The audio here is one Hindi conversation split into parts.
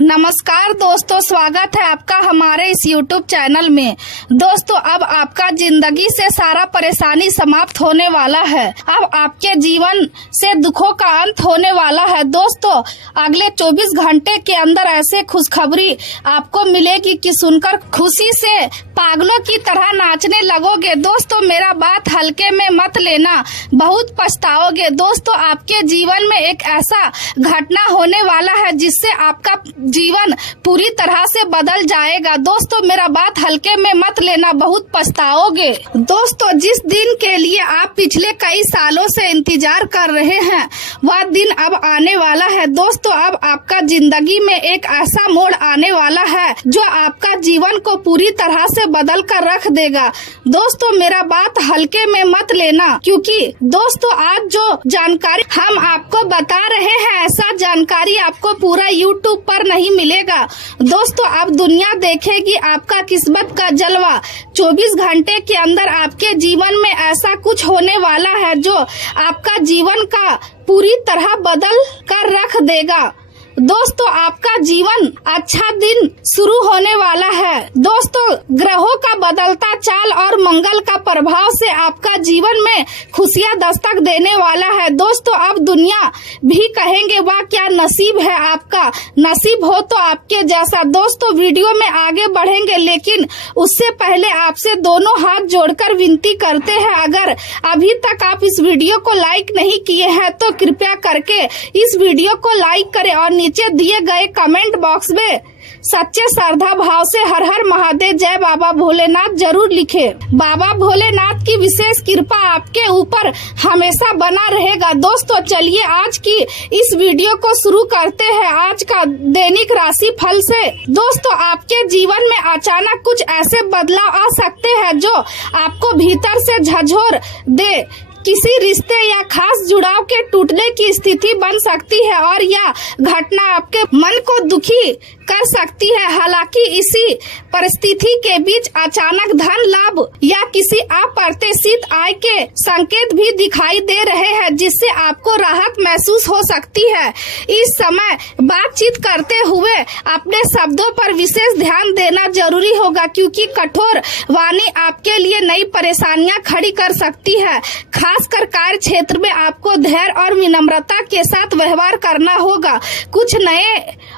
नमस्कार दोस्तों, स्वागत है आपका हमारे इस YouTube चैनल में। दोस्तों, अब आपका जिंदगी से सारा परेशानी समाप्त होने वाला है। अब आपके जीवन से दुखों का अंत होने वाला है। दोस्तों, अगले 24 घंटे के अंदर ऐसे खुशखबरी आपको मिलेगी कि सुनकर खुशी से पागलों की तरह नाचने लगोगे। दोस्तों, मेरा बात हल्के में मत लेना, बहुत पछताओगे। दोस्तों, आपके जीवन में एक ऐसा घटना होने वाला है जिससे आपका जीवन पूरी तरह से बदल जाएगा। दोस्तों, मेरा बात हल्के में मत लेना, बहुत पछताओगे। दोस्तों, जिस दिन के लिए आप पिछले कई सालों से इंतजार कर रहे हैं, वह दिन अब आने वाला है। दोस्तों, अब आपका जिंदगी में एक ऐसा मोड़ आने वाला है जो आपका जीवन को पूरी तरह से बदल कर रख देगा। दोस्तों, मेरा बात हल्के में मत लेना, क्योंकि दोस्तों आज जो जानकारी हम आपको बता रहे हैं, ऐसा जानकारी आपको पूरा YouTube पर नहीं मिलेगा। दोस्तों, अब दुनिया देखेगी आपका किस्मत का जलवा। 24 घंटे के अंदर आपके जीवन में ऐसा कुछ होने वाला है जो आपका जीवन का पूरी तरह बदल कर रख देगा। दोस्तों, आपका जीवन अच्छा दिन शुरू होने वाला है। दोस्तों, ग्रहों का बदलता चाल और मंगल का प्रभाव से आपका जीवन में खुशियां दस्तक देने वाला है। दोस्तों, अब दुनिया भी कहेंगे वाह क्या नसीब है आपका, नसीब हो तो आपके जैसा। दोस्तों, वीडियो में आगे बढ़ेंगे, लेकिन उससे पहले आपसे दोनों हाथ जोड़कर विनती करते हैं, अगर अभी तक आप इस वीडियो को लाइक नहीं किए हैं तो कृपया करके इस वीडियो को लाइक करें और नीचे दिए गए कमेंट बॉक्स में सच्चे श्रद्धा भाव से हर हर महादेव जय बाबा भोलेनाथ जरूर लिखें। बाबा भोलेनाथ की विशेष कृपा आपके ऊपर हमेशा बना रहेगा। दोस्तों, चलिए आज की इस वीडियो को शुरू करते हैं आज का दैनिक राशि फल से। दोस्तों, आपके जीवन में अचानक कुछ ऐसे बदलाव आ सकते हैं जो आपको भीतर से झकझोर दे। किसी रिश्ते या खास जुड़ाव के टूटने की स्थिति बन सकती है और यह घटना आपके मन को दुखी कर सकती है। हालांकि इसी परिस्थिति के बीच अचानक धन लाभ या किसी अप्रत्याशित आय के संकेत भी दिखाई दे रहे हैं, जिससे आपको राहत महसूस हो सकती है। इस समय बातचीत करते हुए अपने शब्दों पर विशेष ध्यान देना जरूरी होगा, क्योंकि कठोर वाणी आपके लिए नई परेशानियां खड़ी कर सकती है। खासकर कार्य क्षेत्र में आपको धैर्य और विनम्रता के साथ व्यवहार करना होगा। कुछ नए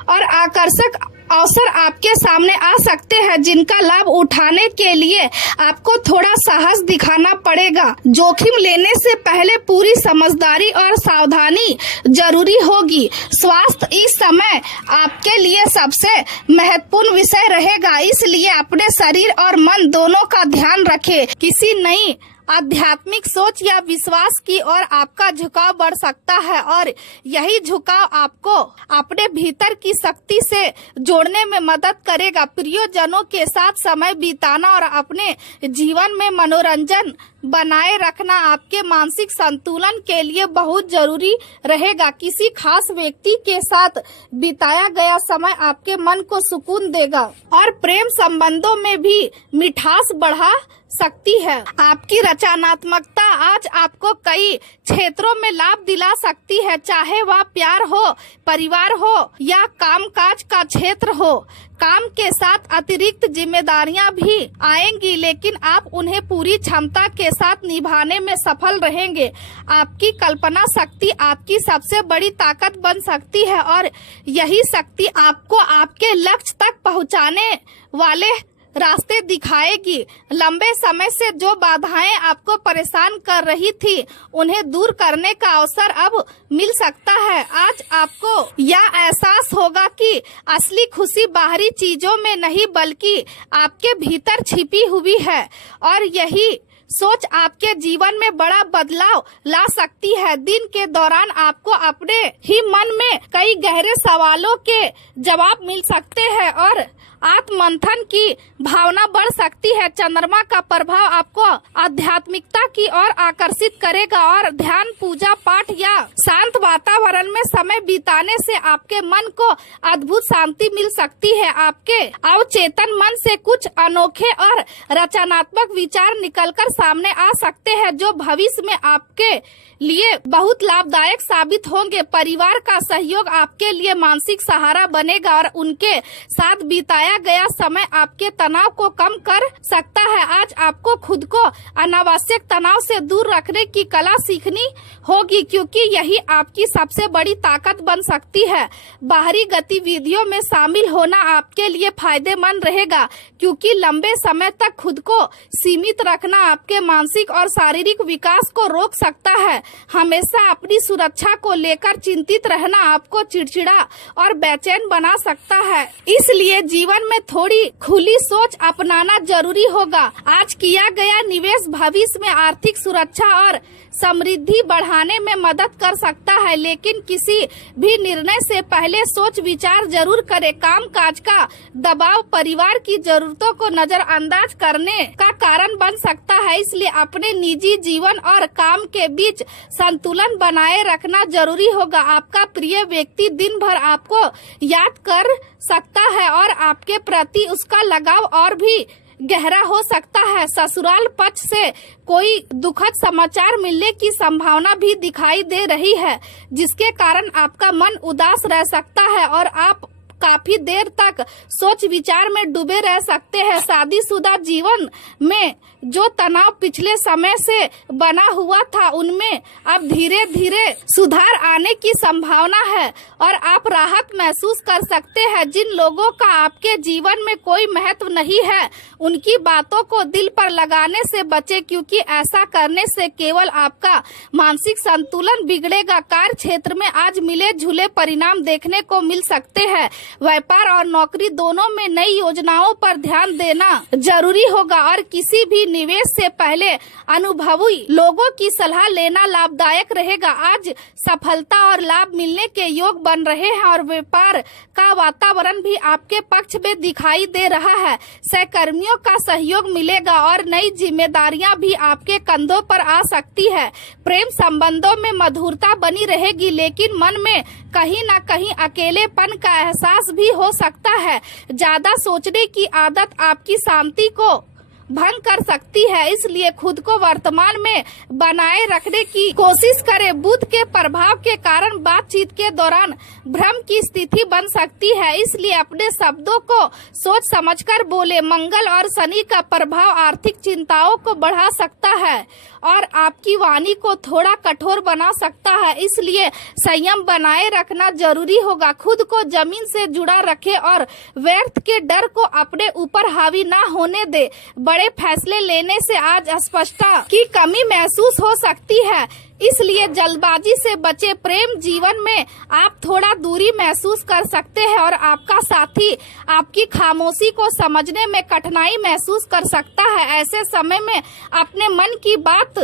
और आकर्षक अवसर आपके सामने आ सकते हैं, जिनका लाभ उठाने के लिए आपको थोड़ा साहस दिखाना पड़ेगा। जोखिम लेने से पहले पूरी समझदारी और सावधानी जरूरी होगी। स्वास्थ्य इस समय आपके लिए सबसे महत्वपूर्ण विषय रहेगा, इसलिए अपने शरीर और मन दोनों का ध्यान रखें। किसी नई आध्यात्मिक सोच या विश्वास की ओर आपका झुकाव बढ़ सकता है और यही झुकाव आपको अपने भीतर की शक्ति से जोड़ने में मदद करेगा। प्रियजनों के साथ समय बिताना और अपने जीवन में मनोरंजन बनाए रखना आपके मानसिक संतुलन के लिए बहुत जरूरी रहेगा। किसी खास व्यक्ति के साथ बिताया गया समय आपके मन को सुकून देगा और प्रेम संबंधों में भी मिठास बढ़ा सकती है। आपकी रचनात्मकता आज आपको कई क्षेत्रों में लाभ दिला सकती है, चाहे वह प्यार हो, परिवार हो या कामकाज का क्षेत्र हो। काम के साथ अतिरिक्त जिम्मेदारियां भी आएंगी, लेकिन आप उन्हें पूरी क्षमता के साथ निभाने में सफल रहेंगे। आपकी कल्पना शक्ति आपकी सबसे बड़ी ताकत बन सकती है और यही शक्ति आपको आपके लक्ष्य तक पहुंचाने वाले रास्ते दिखाएगी। लंबे समय से जो बाधाएं आपको परेशान कर रही थी, उन्हें दूर करने का अवसर अब मिल सकता है। आज आपको यह एहसास होगा कि असली खुशी बाहरी चीजों में नहीं बल्कि आपके भीतर छिपी हुई है और यही सोच आपके जीवन में बड़ा बदलाव ला सकती है। दिन के दौरान आपको अपने ही मन में कई गहरे सवालों के जवाब मिल सकते हैं और आत्ममंथन की भावना बढ़ सकती है। चंद्रमा का प्रभाव आपको आध्यात्मिकता की ओर आकर्षित करेगा और ध्यान, पूजा पाठ या शांत वातावरण में समय बिताने से आपके मन को अद्भुत शांति मिल सकती है। आपके अवचेतन मन से कुछ अनोखे और रचनात्मक विचार निकलकर सामने आ सकते हैं जो भविष्य में आपके लिए बहुत लाभदायक साबित होंगे। परिवार का सहयोग आपके लिए मानसिक सहारा बनेगा और उनके साथ बिताया गया समय आपके तनाव को कम कर सकता है। आज आपको खुद को अनावश्यक तनाव से दूर रखने की कला सीखनी होगी, क्योंकि यही आपकी सबसे बड़ी ताकत बन सकती है। बाहरी गतिविधियों में शामिल होना आपके लिए फायदेमंद रहेगा, क्योंकि लंबे समय तक खुद को सीमित रखना आपके मानसिक और शारीरिक विकास को रोक सकता है। हमेशा अपनी सुरक्षा को लेकर चिंतित रहना आपको चिड़चिड़ा और बेचैन बना सकता है, इसलिए जीवन में थोड़ी खुली सोच अपनाना जरूरी होगा। आज किया गया निवेश भविष्य में आर्थिक सुरक्षा और समृद्धि बढ़ाने में मदद कर सकता है, लेकिन किसी भी निर्णय से पहले सोच विचार जरूर करें। काम काज का दबाव परिवार की जरूरतों को नजरअंदाज करने का कारण बन सकता है, इसलिए अपने निजी जीवन और काम के बीच संतुलन बनाए रखना जरूरी होगा। आपका प्रिय व्यक्ति दिन भर आपको याद कर सकता है और आपके प्रति उसका लगाव और भी गहरा हो सकता है। ससुराल पक्ष से कोई दुखद समाचार मिलने की संभावना भी दिखाई दे रही है, जिसके कारण आपका मन उदास रह सकता है और आप काफी देर तक सोच विचार में डूबे रह सकते हैं। शादीशुदा जीवन में जो तनाव पिछले समय से बना हुआ था, उनमें अब धीरे धीरे सुधार आने की संभावना है और आप राहत महसूस कर सकते हैं। जिन लोगों का आपके जीवन में कोई महत्व नहीं है, उनकी बातों को दिल पर लगाने से बचें, क्योंकि ऐसा करने से केवल आपका मानसिक संतुलन बिगड़ेगा। कार्य क्षेत्र में आज मिले जुले परिणाम देखने को मिल सकते हैं। व्यापार और नौकरी दोनों में नई योजनाओं पर ध्यान देना जरूरी होगा और किसी भी निवेश से पहले अनुभवी लोगों की सलाह लेना लाभदायक रहेगा। आज सफलता और लाभ मिलने के योग बन रहे हैं और व्यापार का वातावरण भी आपके पक्ष में दिखाई दे रहा है। सहकर्मियों का सहयोग मिलेगा और नई जिम्मेदारियां भी आपके कंधों पर आ सकती है। प्रेम संबंधों में मधुरता बनी रहेगी, लेकिन मन में कहीं न कहीं अकेलेपन का एहसास भी हो सकता है। ज्यादा सोचने की आदत आपकी शांति को भंग कर सकती है, इसलिए खुद को वर्तमान में बनाए रखने की कोशिश करें। बुध के प्रभाव के कारण बातचीत के दौरान भ्रम की स्थिति बन सकती है, इसलिए अपने शब्दों को सोच समझकर बोले। मंगल और शनि का प्रभाव आर्थिक चिंताओं को बढ़ा सकता है और आपकी वाणी को थोड़ा कठोर बना सकता है, इसलिए संयम बनाए रखना जरूरी होगा। खुद को जमीन से जुड़ा रखें और व्यर्थ के डर को अपने ऊपर हावी ना होने दे। बड़े फैसले लेने से आज स्पष्टता की कमी महसूस हो सकती है, इसलिए जल्दबाजी से बचे। प्रेम जीवन में आप थोड़ा दूरी महसूस कर सकते हैं और आपका साथी आपकी खामोशी को समझने में कठिनाई महसूस कर सकता है। ऐसे समय में अपने मन की बात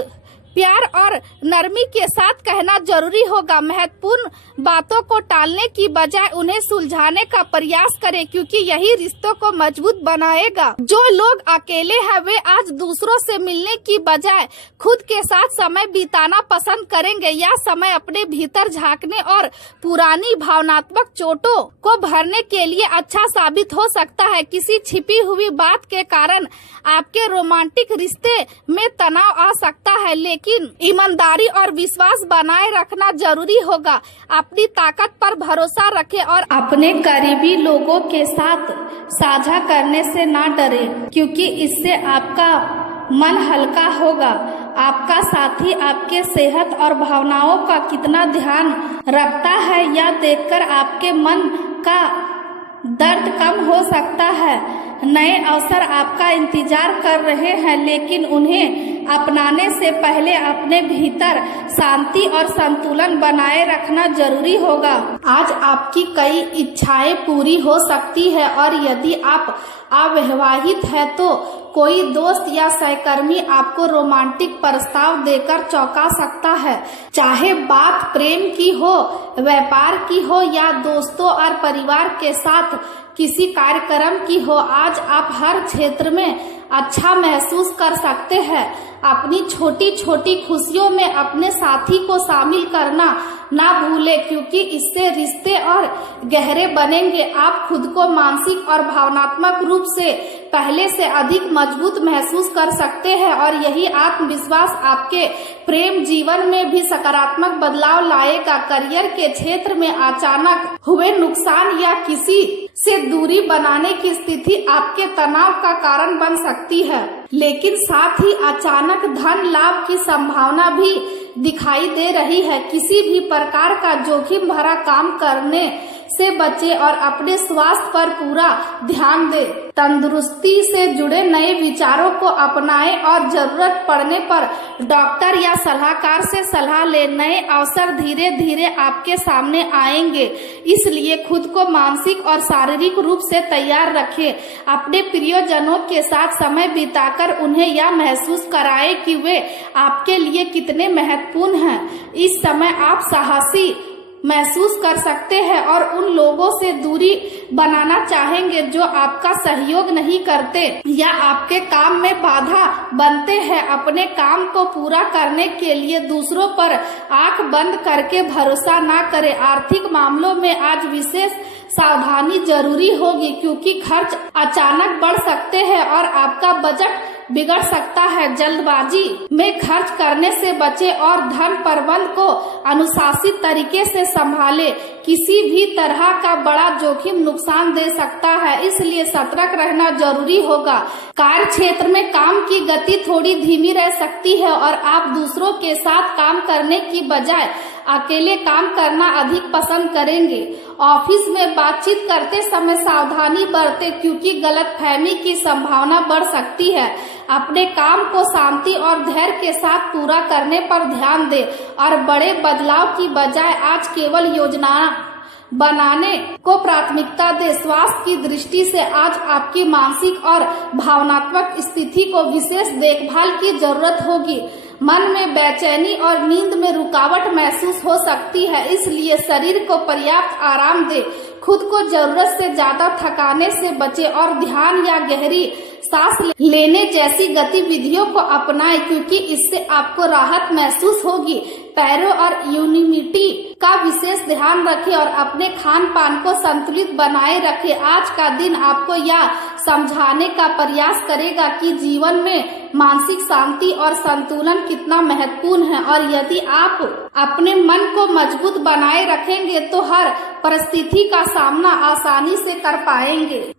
प्यार और नरमी के साथ कहना जरूरी होगा। महत्वपूर्ण बातों को टालने की बजाय उन्हें सुलझाने का प्रयास करें, क्योंकि यही रिश्तों को मजबूत बनाएगा। जो लोग अकेले हैं वे आज दूसरों से मिलने की बजाय खुद के साथ समय बिताना पसंद करेंगे। यह समय अपने भीतर झांकने और पुरानी भावनात्मक चोटों को भरने के लिए अच्छा साबित हो सकता है। किसी छिपी हुई बात के कारण आपके रोमांटिक रिश्ते में तनाव आ सकता है, लेकिन ईमानदारी और विश्वास बनाए रखना जरूरी होगा। अपनी ताकत पर भरोसा रखें और अपने करीबी लोगों के साथ साझा करने से ना डरें, क्योंकि इससे आपका मन हल्का होगा। आपका साथी आपके सेहत और भावनाओं का कितना ध्यान रखता है, यह देखकर आपके मन का दर्द कम हो सकता है। नए अवसर आपका इंतजार कर रहे हैं, लेकिन उन्हें अपनाने से पहले अपने भीतर शांति और संतुलन बनाए रखना जरूरी होगा। आज आपकी कई इच्छाएं पूरी हो सकती है और यदि आप अविवाहित है तो कोई दोस्त या सहकर्मी आपको रोमांटिक प्रस्ताव देकर चौंका सकता है। चाहे बात प्रेम की हो, व्यापार की हो या दोस्तों और परिवार के साथ किसी कार्यक्रम की हो, आज आप हर क्षेत्र में अच्छा महसूस कर सकते हैं। अपनी छोटी छोटी खुशियों में अपने साथी को शामिल करना ना भूलें, क्योंकि इससे रिश्ते और गहरे बनेंगे। आप खुद को मानसिक और भावनात्मक रूप से पहले से अधिक मजबूत महसूस कर सकते हैं और यही आत्मविश्वास आपके प्रेम जीवन में भी सकारात्मक बदलाव लाएगा। करियर के क्षेत्र में अचानक हुए नुकसान या किसी से दूरी बनाने की स्थिति आपके तनाव का कारण बन सकती है, लेकिन साथ ही अचानक धन लाभ की संभावना भी दिखाई दे रही है। किसी भी प्रकार का जोखिम भरा काम करने से बचे और अपने स्वास्थ्य पर पूरा ध्यान दें। तंदुरुस्ती से जुड़े नए विचारों को अपनाएं और जरूरत पड़ने पर डॉक्टर या सलाहकार से सलाह ले। नए अवसर धीरे धीरे आपके सामने आएंगे, इसलिए खुद को मानसिक और शारीरिक रूप से तैयार रखें। अपने प्रियजनों के साथ समय बिताकर उन्हें यह महसूस कराएं कि वे आपके लिए कितने महत्वपूर्ण हैं। इस समय आप साहसी महसूस कर सकते हैं और उन लोगों से दूरी बनाना चाहेंगे जो आपका सहयोग नहीं करते या आपके काम में बाधा बनते हैं। अपने काम को पूरा करने के लिए दूसरों पर आंख बंद करके भरोसा ना करें। आर्थिक मामलों में आज विशेष सावधानी जरूरी होगी, क्योंकि खर्च अचानक बढ़ सकते हैं और आपका बजट बिगड़ सकता है। जल्दबाजी में खर्च करने से बचे और धन प्रबंधन को अनुशासित तरीके से संभाले। किसी भी तरह का बड़ा जोखिम नुकसान दे सकता है, इसलिए सतर्क रहना जरूरी होगा। कार्य क्षेत्र में काम की गति थोड़ी धीमी रह सकती है और आप दूसरों के साथ काम करने की बजाय अकेले काम करना अधिक पसंद करेंगे। ऑफिस में बातचीत करते समय सावधानी बरतें, क्योंकि गलतफहमी की संभावना बढ़ सकती है। अपने काम को शांति और धैर्य के साथ पूरा करने पर ध्यान दें और बड़े बदलाव की बजाय आज केवल योजना बनाने को प्राथमिकता दे। स्वास्थ्य की दृष्टि से आज आपकी मानसिक और भावनात्मक स्थिति को विशेष देखभाल की जरूरत होगी। मन में बेचैनी और नींद में रुकावट महसूस हो सकती है, इसलिए शरीर को पर्याप्त आराम दे। खुद को जरूरत से ज्यादा थकाने से बचे और ध्यान या गहरी सांस लेने जैसी गतिविधियों को अपनाएं, क्योंकि इससे आपको राहत महसूस होगी। पैरों और इम्यूनिटी का विशेष ध्यान रखें और अपने खान पान को संतुलित बनाए रखें। आज का दिन आपको यह समझाने का प्रयास करेगा कि जीवन में मानसिक शांति और संतुलन कितना महत्वपूर्ण है, और यदि आप अपने मन को मजबूत बनाए रखेंगे तो हर परिस्थिति का सामना आसानी से कर पाएंगे।